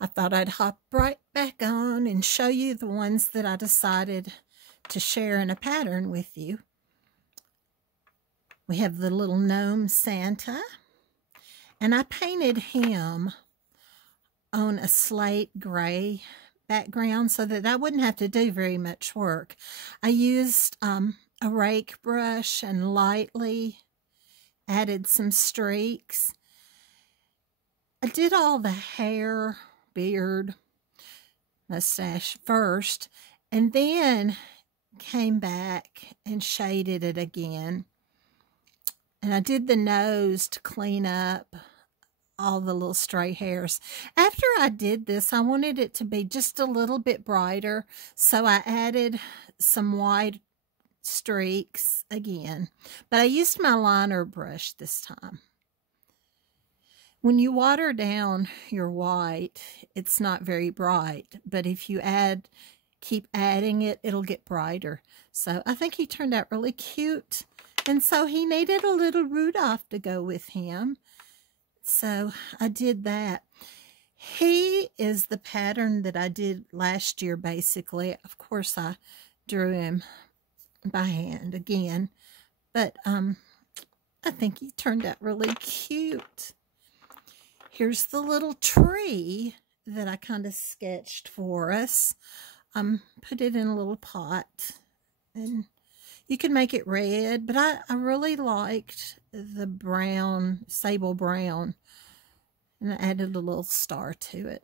I thought I'd hop right back on and show you the ones that I decided to share in a pattern with you. We have the little gnome Santa, and I painted him on a slate gray background so that I wouldn't have to do very much work. I used a rake brush and lightly added some streaks. I did all the hair, beard, mustache first, and then came back and shaded it again. And I did the nose to clean up all the little stray hairs. After I did this, I wanted it to be just a little bit brighter, so I added some white streaks again. But I used my liner brush this time. When you water down your white, it's not very bright, but if you keep adding it, it'll get brighter. So I think he turned out really cute. And so he needed a little Rudolph to go with him. So I did that. He is the pattern that I did last year, basically. Of course, I drew him by hand again. But I think he turned out really cute. Here's the little tree that I kind of sketched for us. Put it in a little pot. And you can make it red, but I really liked the brown, sable brown. And I added a little star to it.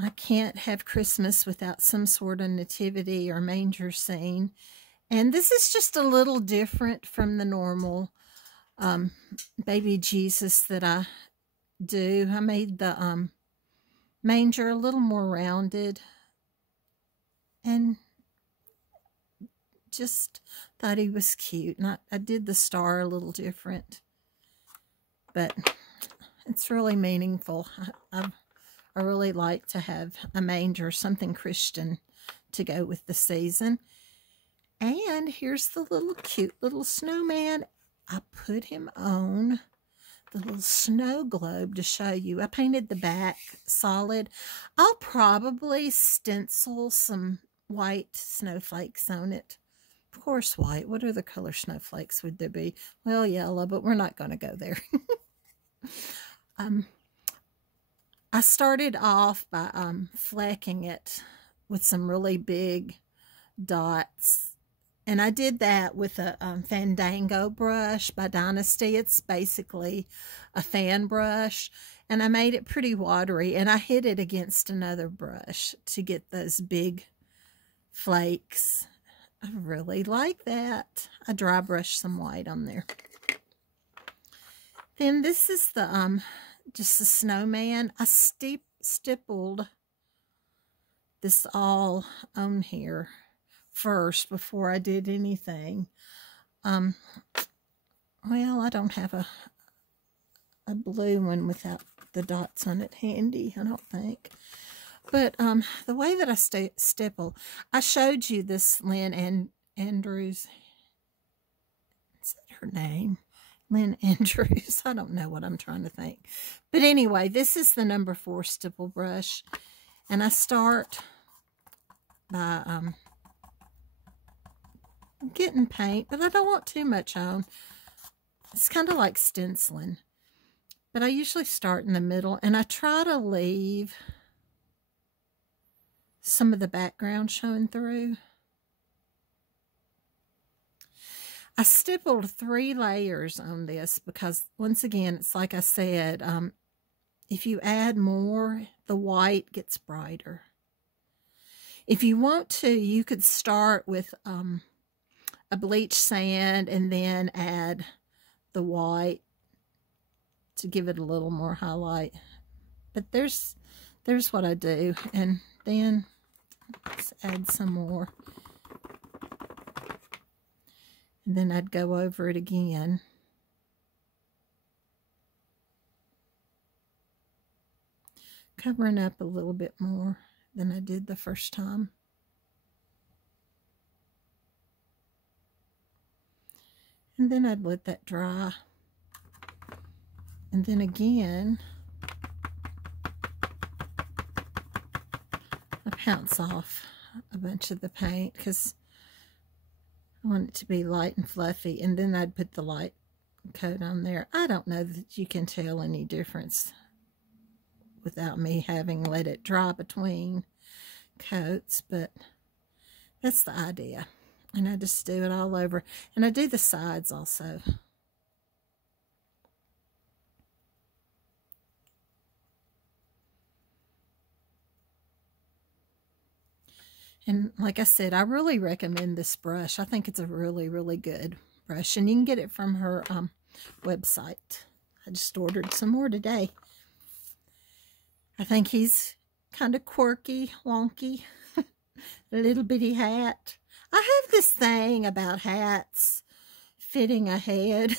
I can't have Christmas without some sort of nativity or manger scene. And this is just a little different from the normal baby Jesus that I do. I made the manger a little more rounded and just thought he was cute. And I did the star a little different, but it's really meaningful. I really like to have a manger, something Christian to go with the season. And here's the little cute little snowman. I put him on the little snow globe to show you. I painted the back solid. I'll probably stencil some white snowflakes on it. Of course, white. What other color snowflakes would there be? Well, yellow, but we're not going to go there. I started off by flecking it with some really big dots. And I did that with a Fandango brush by Dynasty. It's basically a fan brush. And I made it pretty watery. And I hit it against another brush to get those big flakes. I really like that. I dry brushed some white on there. Then this is the just the snowman. I stippled this all on here first before I did anything. Well, I don't have a blue one without the dots on it handy, I don't think. But the way that I stipple, I showed you this Lynn Andrews. Is that her name? Lynn Andrews. I don't know what I'm trying to think. But anyway, this is the number 4 stipple brush. And I start by getting paint, but I don't want too much on. It's kind of like stenciling. But I usually start in the middle, and I try to leave some of the background showing through. I stippled 3 layers on this because, once again, it's like I said, if you add more, the white gets brighter. If you want to, you could start with a bleach sand and then add the white to give it a little more highlight. But there's what I do. And then let's add some more. And then I'd go over it again. Covering up a little bit more than I did the first time. And then I'd let that dry. And then again, pounce off a bunch of the paint because I want it to be light and fluffy, and then I'd put the light coat on there. I don't know that you can tell any difference without me having let it dry between coats, but that's the idea. And I just do it all over, and I do the sides also. And like I said, I really recommend this brush. I think it's a really, really good brush, and you can get it from her website. I just ordered some more today. I think he's kind of quirky, wonky, a little bitty hat. I have this thing about hats fitting a head,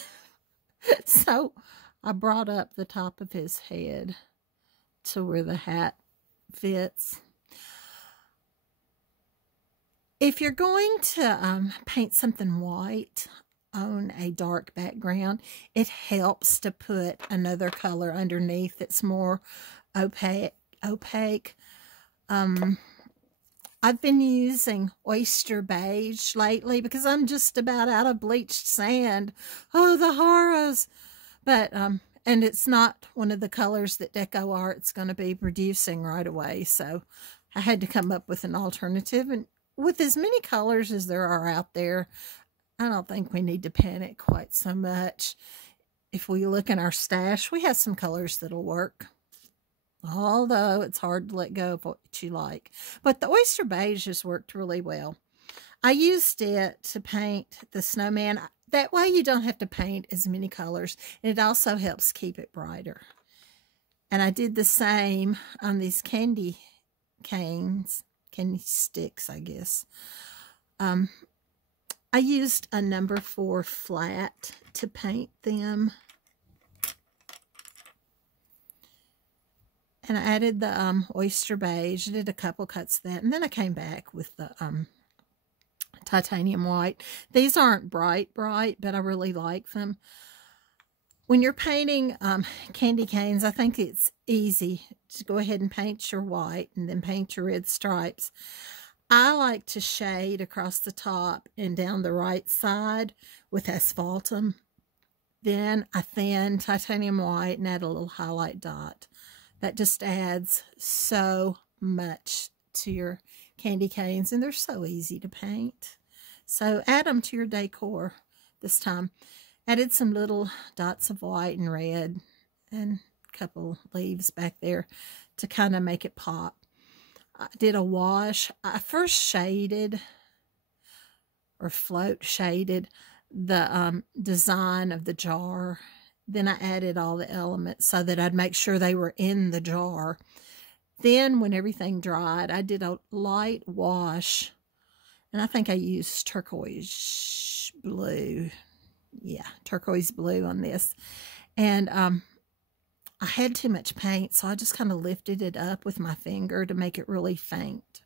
so I brought up the top of his head to where the hat fits. If you're going to paint something white on a dark background, it helps to put another color underneath that's more opaque. I've been using oyster beige lately because I'm just about out of bleached sand. Oh, the horrors! But and it's not one of the colors that Deco Art's going to be producing right away, so I had to come up with an alternative. And with as many colors as there are out there, I don't think we need to panic quite so much. If we look in our stash, we have some colors that'll work. Although it's hard to let go of what you like. But the oyster beige just worked really well. I used it to paint the snowman. That way you don't have to paint as many colors. And it also helps keep it brighter. And I did the same on these candy canes. Candy sticks, I guess. I used a number 4 flat to paint them. And I added the oyster beige. I did a couple cuts of that. And then I came back with the titanium white. These aren't bright, but I really like them. When you're painting candy canes, I think it's easy to go ahead and paint your white and then paint your red stripes. I like to shade across the top and down the right side with asphaltum. Then I thin titanium white and add a little highlight dot. That just adds so much to your candy canes, and they're so easy to paint. So add them to your decor this time. Added some little dots of white and red and a couple leaves back there to kind of make it pop. I did a wash. I first shaded or float shaded the design of the jar. Then I added all the elements so that I'd make sure they were in the jar. Then when everything dried, I did a light wash. And I think I used turquoise blue. Yeah, turquoise blue on this. And I had too much paint, so I just kind of lifted it up with my finger to make it really faint.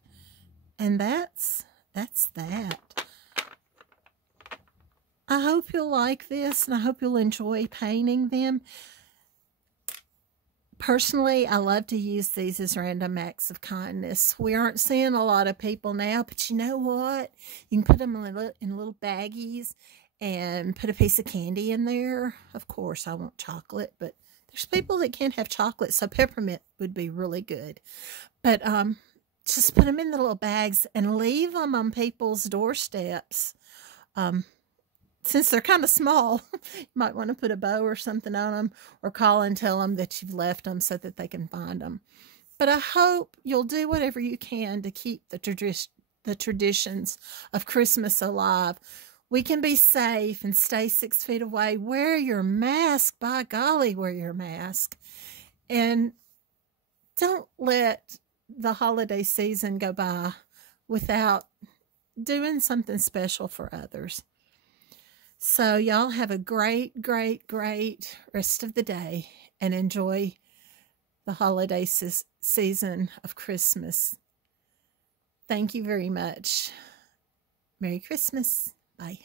And that's that. I hope you'll like this, and I hope you'll enjoy painting them. Personally, I love to use these as random acts of kindness. We aren't seeing a lot of people now, but you know what? You can put them in little baggies and put a piece of candy in there. Of course, I want chocolate, but there's people that can't have chocolate, so peppermint would be really good. But just put them in the little bags and leave them on people's doorsteps. Since they're kind of small, you might want to put a bow or something on them, or call and tell them that you've left them so that they can find them. But I hope you'll do whatever you can to keep the traditions of Christmas alive. We can be safe and stay 6 feet away. Wear your mask. By golly, wear your mask. And don't let the holiday season go by without doing something special for others. So y'all have a great, great, great rest of the day and enjoy the holiday season of Christmas. Thank you very much. Merry Christmas. Bye.